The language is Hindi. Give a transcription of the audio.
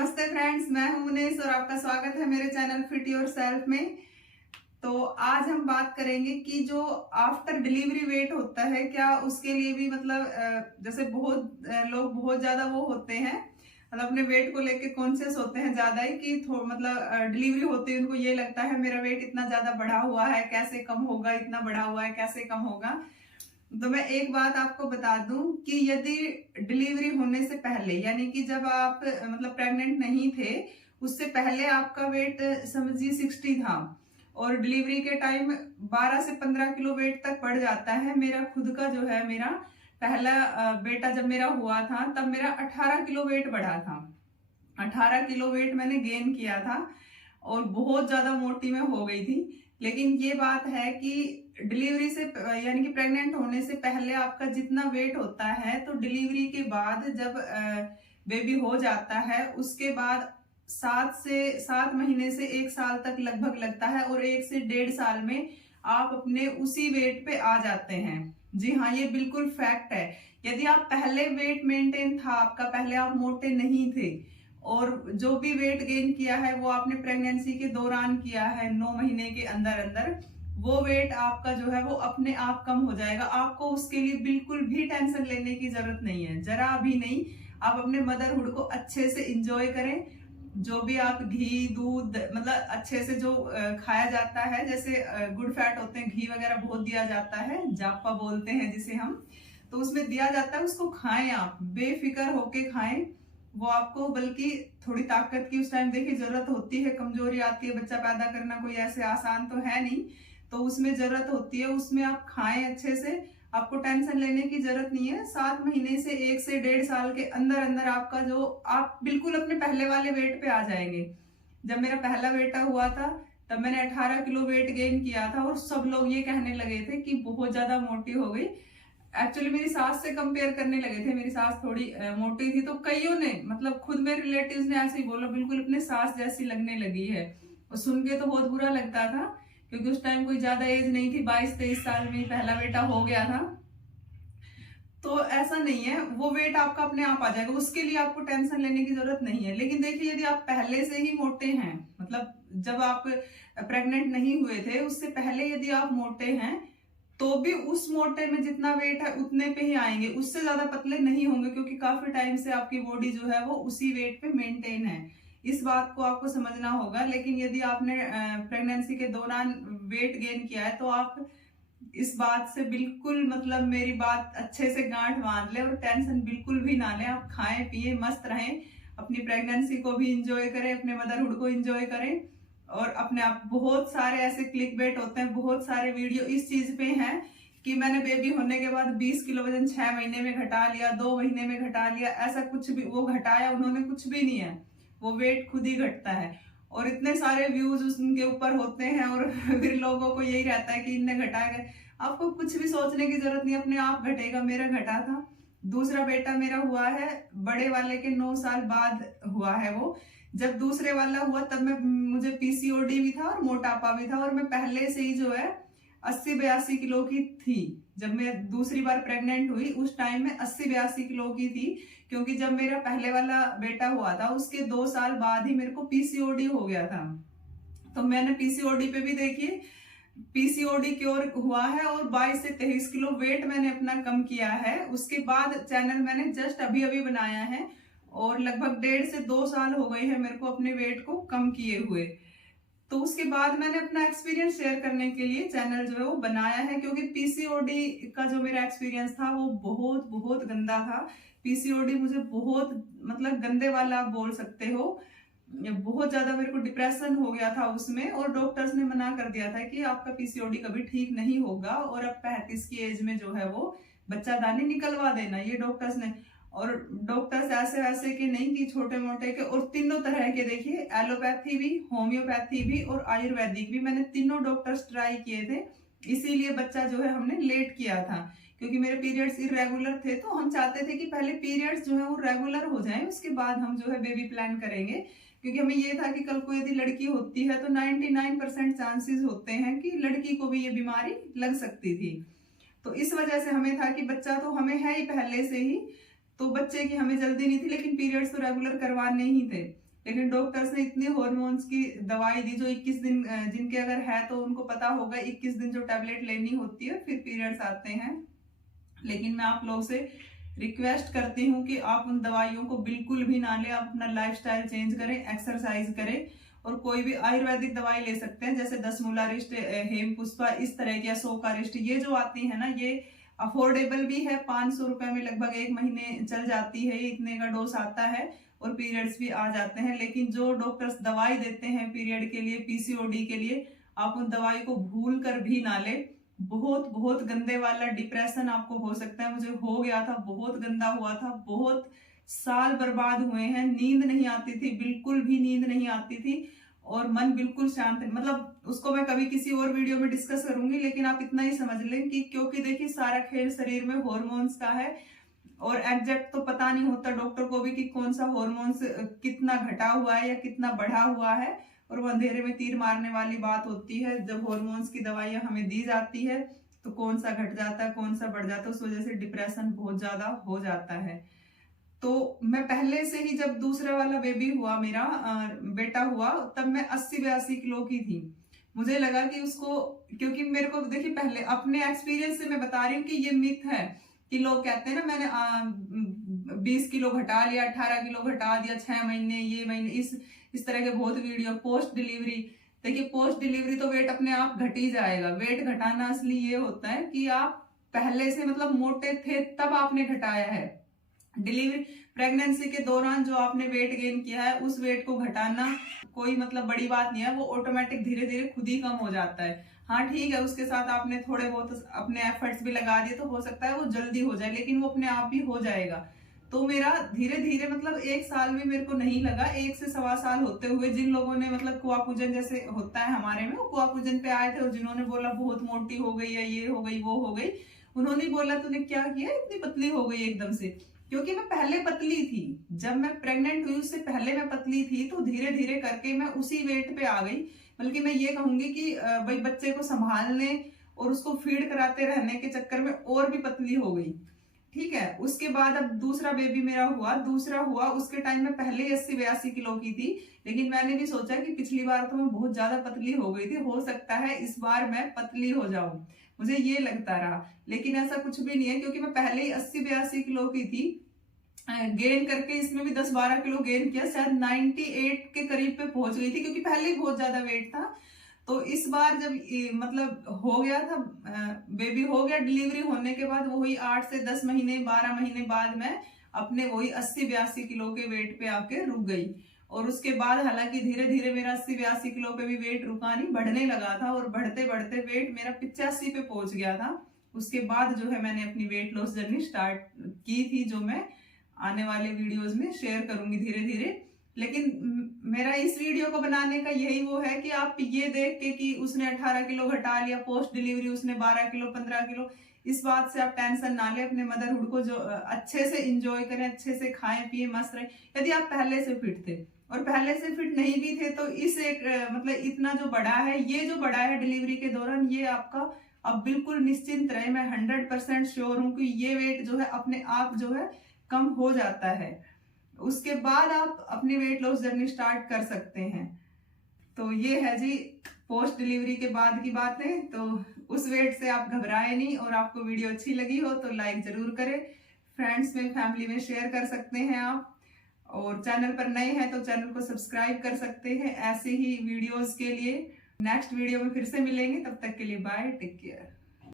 नमस्ते फ्रेंड्स, मैं हूं मुनेश और आपका स्वागत है मेरे चैनल फिट योर सेल्फ में। तो आज हम बात करेंगे कि जो आफ्टर डिलीवरी वेट होता है, क्या उसके लिए भी जैसे बहुत लोग बहुत ज्यादा वो होते हैं, मतलब अपने वेट को लेके कॉन्शियस होते हैं ज्यादा ही कि डिलीवरी होती है उनको ये लगता है मेरा वेट इतना ज्यादा बढ़ा हुआ है, कैसे कम होगा, इतना बढ़ा हुआ है कैसे कम होगा। तो मैं एक बात आपको बता दूं कि यदि डिलीवरी होने से पहले, यानी कि जब आप प्रेग्नेंट नहीं थे, उससे पहले आपका वेट समझिए 60 था और डिलीवरी के टाइम 12 से 15 किलो वेट तक बढ़ जाता है। मेरा खुद का जो है, मेरा पहला बेटा जब मेरा हुआ था तब मेरा 18 किलो वेट बढ़ा था। 18 किलो वेट मैंने गेन किया था और बहुत ज्यादा मोटी मैं हो गई थी। लेकिन ये बात है कि डिलीवरी से यानी कि प्रेग्नेंट होने से पहले आपका जितना वेट होता है, तो डिलीवरी के बाद जब बेबी हो जाता है उसके बाद 7 महीने से 1 साल तक लगभग लगता है और 1 से 1.5 साल में आप अपने उसी वेट पे आ जाते हैं। जी हाँ, ये बिल्कुल फैक्ट है। यदि आप पहले वेट मेंटेन था आपका, पहले आप मोटे नहीं थे और जो भी वेट गेन किया है वो आपने प्रेगनेंसी के दौरान किया है, 9 महीने के अंदर अंदर, वो वेट आपका जो है वो अपने आप कम हो जाएगा। आपको उसके लिए बिल्कुल भी टेंशन लेने की जरूरत नहीं है, जरा भी नहीं। आप अपने मदरहुड को अच्छे से इंजॉय करें। जो भी आप घी दूध अच्छे से जो खाया जाता है, जैसे गुड फैट होते हैं, घी वगैरह बहुत दिया जाता है, जापा बोलते हैं जिसे हम, तो उसमें दिया जाता है, उसको खाएं, आप बेफिक्र होके खाएं। वो आपको बल्कि थोड़ी ताकत की उस टाइम देखिए जरूरत होती है, कमजोरी आती है, बच्चा पैदा करना कोई ऐसे आसान तो है नहीं, तो उसमें जरूरत होती है, उसमें आप खाएं अच्छे से। आपको टेंशन लेने की जरूरत नहीं है। 7 महीने से 1 से 1.5 साल के अंदर अंदर आपका जो, आप बिल्कुल अपने पहले वाले वेट पे आ जाएंगे। जब मेरा पहला बेटा हुआ था तब मैंने 18 किलो वेट गेन किया था और सब लोग ये कहने लगे थे कि बहुत ज्यादा मोटी हो गई। एक्चुअली मेरी सास से कंपेयर करने लगे थे, मेरी सास थोड़ी मोटी थी, तो कईयों ने खुद मेरे रिलेटिव्स ने ऐसे ही बोला बिल्कुल अपने सास जैसी लगने लगी है। और सुन के तो बहुत बुरा लगता था क्योंकि उस टाइम कोई ज्यादा एज नहीं थी, 22-23 साल में पहला बेटा हो गया था। तो ऐसा नहीं है, वो वेट आपका अपने आप आ जाएगा, उसके लिए आपको टेंशन लेने की जरूरत नहीं है। लेकिन देखिए, यदि आप पहले से ही मोटे हैं, जब आप प्रेग्नेंट नहीं हुए थे उससे पहले यदि आप मोटे हैं, तो भी उस मोटे में जितना वेट है उतने पे ही आएंगे, उससे ज्यादा पतले नहीं होंगे, क्योंकि काफी टाइम से आपकी बॉडी जो है वो उसी वेट पे मेंटेन है। इस बात को आपको समझना होगा। लेकिन यदि आपने प्रेगनेंसी के दौरान वेट गेन किया है, तो आप इस बात से बिल्कुल मेरी बात अच्छे से गांठ बांध ले और टेंशन बिल्कुल भी ना ले। आप खाएं पिए मस्त रहें, अपनी प्रेगनेंसी को भी इंजॉय करें, अपने मदरहुड को इंजॉय करें। और अपने आप बहुत सारे ऐसे क्लिक बेट होते हैं, बहुत सारे वीडियो इस चीज पे हैं कि मैंने बेबी होने के बाद 20 किलो वजन 6 महीने में घटा लिया, 2 महीने में घटा लिया, ऐसा कुछ भी वो घटाया उन्होंने कुछ भी नहीं है। वो वेट खुद ही घटता है और इतने सारे व्यूज उनके ऊपर होते हैं और फिर लोगों को यही रहता है कि इनने घटाया। आपको कुछ भी सोचने की जरूरत नहीं, अपने आप घटेगा। मेरा घटा था। दूसरा बेटा मेरा हुआ है बड़े वाले के 9 साल बाद हुआ है वो। जब दूसरे वाला हुआ तब मुझे पीसीओडी भी था और मोटापा भी था और मैं पहले से ही जो है 80-82 किलो की थी। जब मैं दूसरी बार प्रेग्नेंट हुई उस टाइम में 80-82 किलो की थी, क्योंकि जब मेरा पहले वाला बेटा हुआ था उसके 2 साल बाद ही मेरे को पीसीओडी हो गया था। तो मैंने पीसीओडी पे भी देखिए, पीसीओडी क्योर हुआ है और 22 से 23 किलो वेट मैंने अपना कम किया है। उसके बाद चैनल मैंने जस्ट अभी अभी बनाया है और लगभग 1.5 से 2 साल हो गए हैं मेरे को अपने वेट को कम किए हुए। तो उसके बाद मैंने अपना एक्सपीरियंस शेयर करने के लिए चैनल जो है वो बनाया है, क्योंकि पीसीओडी का जो मेरा एक्सपीरियंस था वो बहुत बहुत गंदा था। पीसीओडी मुझे बहुत गंदे वाला आप बोल सकते हो। बहुत ज्यादा मेरे को डिप्रेशन हो गया था उसमें और डॉक्टर्स ने मना कर दिया था कि आपका पीसीओडी कभी ठीक नहीं होगा और अब 35 की एज में जो है वो बच्चादानी निकलवा देना, ये डॉक्टर्स ने। और डॉक्टर्स ऐसे वैसे के नहीं कि छोटे मोटे के, और तीनों तरह के देखिए, एलोपैथी भी, होम्योपैथी भी और आयुर्वेदिक भी, मैंने तीनों डॉक्टर्स ट्राई किए थे। इसीलिए बच्चा जो है हमने लेट किया था, क्योंकि मेरे पीरियड्स इरेगुलर थे। तो हम चाहते थे कि पहले पीरियड्स जो है वो रेगुलर हो जाएं, उसके बाद हम जो है बेबी प्लान करेंगे। क्योंकि हमें ये था कि कल को यदि लड़की होती है तो 99% चांसेस होते हैं कि लड़की को भी ये बीमारी लग सकती थी। तो इस वजह से हमें था कि बच्चा तो हमें है ही पहले से ही, तो बच्चे की हमें जल्दी नहीं थी, लेकिन पीरियड्स तो रेगुलर करवाने ही थे। लेकिन डॉक्टर्स ने इतनी हॉर्मोन्स की दवाई दी जो 21 दिन जिनके अगर है तो उनको पता होगा 21 दिन जो टैबलेट लेनी होती है फिर पीरियड्स आते हैं। लेकिन मैं आप लोगों से रिक्वेस्ट करती हूँ कि आप उन दवाइयों को बिल्कुल भी ना लें, आप अपना लाइफस्टाइल चेंज करें, एक्सरसाइज करें और कोई भी आयुर्वेदिक दवाई ले सकते हैं जैसे 10 मूलारिष्ट, हेम पुष्पा, इस तरह की, 100 का रिष्ट, ये जो आती है ना ये अफोर्डेबल भी है, 500 रुपए में लगभग 1 महीने चल जाती है, इतने का डोज आता है और पीरियड्स भी आ जाते हैं। लेकिन जो डॉक्टर्स दवाई देते हैं पीरियड के लिए, पीसीओडी के लिए, आप उन दवाई को भूल कर भी ना ले। बहुत बहुत गंदे वाला डिप्रेशन आपको हो सकता है, मुझे हो गया था, बहुत गंदा हुआ था, बहुत साल बर्बाद हुए हैं, नींद नहीं आती थी, बिल्कुल भी नींद नहीं आती थी और मन बिल्कुल शांत, मतलब उसको मैं कभी किसी और वीडियो में डिस्कस करूंगी। लेकिन आप इतना ही समझ लें कि क्योंकि देखिए सारा खेल शरीर में हॉर्मोन्स का है और एग्जैक्ट तो पता नहीं होता डॉक्टर को भी कि कौन सा हॉर्मोन्स कितना घटा हुआ है या कितना बढ़ा हुआ है, और वो अंधेरे में तीर मारने वाली बात होती है। जब हॉर्मोन्स की दवाइयां हमें दी जाती है तो कौन सा घट जाता है, कौन सा बढ़ जाता है, उस वजह से डिप्रेशन बहुत ज्यादा हो जाता है। तो मैं पहले से ही, जब दूसरा वाला बेबी हुआ, मेरा बेटा हुआ, तब मैं 80-82 किलो की थी। मुझे लगा कि उसको, क्योंकि मेरे को देखिए पहले अपने एक्सपीरियंस से मैं बता रही हूँ कि ये मिथ है कि लोग कहते हैं ना मैंने 20 किलो घटा लिया, 18 किलो घटा दिया 6 महीने, ये महीने, इस तरह के बहुत वीडियो। पोस्ट डिलीवरी, देखिए पोस्ट डिलीवरी तो वेट अपने आप घट ही जाएगा। वेट घटाना असली ये होता है कि आप पहले से मतलब मोटे थे तब आपने घटाया है। डिलीवरी प्रेगनेंसी के दौरान जो आपने वेट गेन किया है उस वेट को घटाना कोई मतलब बड़ी बात नहीं है, वो ऑटोमेटिक धीरे धीरे खुद ही कम हो जाता है। हाँ ठीक है, उसके साथ आपने थोड़े बहुत अपने एफर्ट्स भी लगा दिए तो हो सकता है वो जल्दी हो जाए, लेकिन वो अपने आप भी हो जाएगा। तो मेरा धीरे धीरे, मतलब 1 साल भी मेरे को नहीं लगा, 1 से 1.25 साल होते हुए जिन लोगों ने मतलब कुआ पूजन जैसे होता है हमारे में, वो कुआ पूजन पे आए थे और जिन्होंने बोला बहुत मोटी हो गई है, ये हो गई, वो हो गई, उन्होंने बोला तूने क्या किया, इतनी पतली हो गई एकदम से। क्योंकि मैं पहले पतली थी, जब मैं प्रेग्नेंट हुई उससे पहले मैं पतली थी, तो धीरे धीरे करके मैं उसी वेट पे आ गई। बल्कि मैं ये कहूंगी कि भाई बच्चे को संभालने और उसको फीड कराते रहने के चक्कर में और भी पतली हो गई। ठीक है, उसके बाद अब दूसरा बेबी मेरा हुआ, दूसरा हुआ उसके टाइम में पहले 80-82 किलो की थी। लेकिन मैंने भी सोचा कि पिछली बार तो मैं बहुत ज्यादा पतली हो गई थी, हो सकता है इस बार मैं पतली हो जाऊं, मुझे ये लगता रहा। लेकिन ऐसा कुछ भी नहीं है, क्योंकि मैं पहले ही 80-82 किलो की थी। गेन करके इसमें भी 10-12 किलो गेन किया, शायद 98 के करीब पे पहुंच गई थी, क्योंकि पहले ही बहुत ज्यादा वेट था। तो इस बार जब मतलब हो गया था, बेबी हो गया, डिलीवरी होने के बाद वही 8 से 10 महीने 12 महीने बाद मैं अपने वही 80-82 किलो के वेट पे आके रुक गई। और उसके बाद हालांकि धीरे धीरे मेरा 80-82 किलो पे भी वेट रुका नहीं, बढ़ने लगा था और बढ़ते बढ़ते वेट मेरा 85 पे पहुंच गया था। उसके बाद जो है मैंने अपनी वेट लॉस जर्नी स्टार्ट की थी, जो मैं आने वाले वीडियोस में शेयर करूंगी धीरे धीरे। लेकिन मेरा इस वीडियो को बनाने का यही वो है कि आप ये देख के कि उसने 18 किलो घटा लिया, पोस्ट डिलीवरी उसने 12 किलो 15 किलो, इस बात से आप टेंशन ना ले। अपने मदरहुड को जो अच्छे से इंजॉय करें, अच्छे से खाएं पिए, मस्त रहे। यदि आप पहले से फिट थे और पहले से फिट नहीं भी थे तो इस एक मतलब इतना जो बढ़ा है, ये जो बढ़ा है डिलीवरी के दौरान, ये आपका अब बिल्कुल निश्चिंत रहे। मैं 100% श्योर हूं कि ये वेट जो है अपने आप जो है कम हो जाता है। उसके बाद आप अपनी वेट लॉस जर्नी स्टार्ट कर सकते हैं। तो ये है जी पोस्ट डिलीवरी के बाद की बातें। तो उस वेट से आप घबराए नहीं, और आपको वीडियो अच्छी लगी हो तो लाइक जरूर करें, फ्रेंड्स में फैमिली में शेयर कर सकते हैं आप, और चैनल पर नए हैं तो चैनल को सब्सक्राइब कर सकते हैं ऐसे ही वीडियोस के लिए। नेक्स्ट वीडियो में फिर से मिलेंगे, तब तक के लिए बाय, टेक केयर।